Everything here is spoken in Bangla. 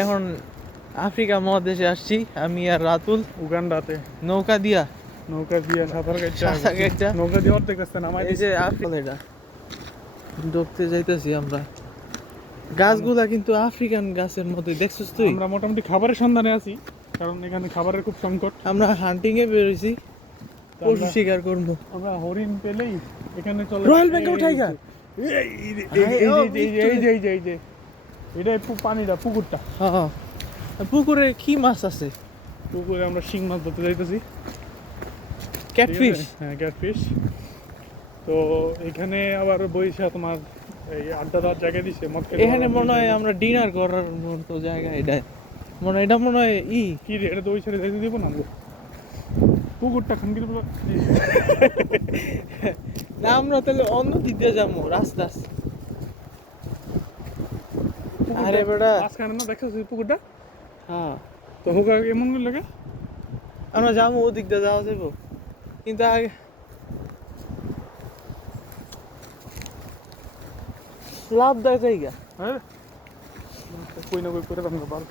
এখন আফ্রিকা মহাদেশে আসছি আমি আর রাতুল উগান্ডাতে নৌকা দিয়া সাঁতার সাঁতার কাটটা নৌকা দিয়ে অর্ধেক রাস্তা নামাই এই যে এটা ডুবতে যাইতেছি আমরা। গাছগুলা কিন্তু আফ্রিকান গাছের মতোই, দেখছিস তুই? আমরা মোটামুটি খাবারের সন্ধানে আছি, কারণ এখানে খাবারের খুব সংকট। আমরা হান্টিং এ বেরোইছি, পশু শিকার করবো। আমরা হরিণ পেলেই এখানে চলে রয়্যাল বেঙ্গল টাইগার। এই যে এটা পানিটা পুকুরটা। হ্যাঁ, পুকুরে কি মাছ আছে? পুকুরে আমরা শিং মাছ ধরতে যাইতেছি, ক্যাটফিশ। হ্যাঁ, ক্যাটফিশ। তো এখানে আবার বইসা তোমার এই আড্ডা দেওয়ার জায়গা দিছে। এখানে মনে হয় আমরা ডিনার করার মতো জায়গা। এটা মনে হয় কি রে, এটা তো ওই সাইডে যাইতে দিব না পুকুরটা খানকির না, আমরা তাহলে অন্য দিক দিয়ে যাবো রাস্তা। আরে বেটা, মাঝখানে না দেখছো পুকুরটা? হ্যাঁ, তো হোক এমন লাগে আমরা যাবো ওদিক দিয়ে যাওয়া যাবো, কিন্তু আগে লাভ দেয় জায়গা। হ্যাঁ, কই না কই করে আমরা পার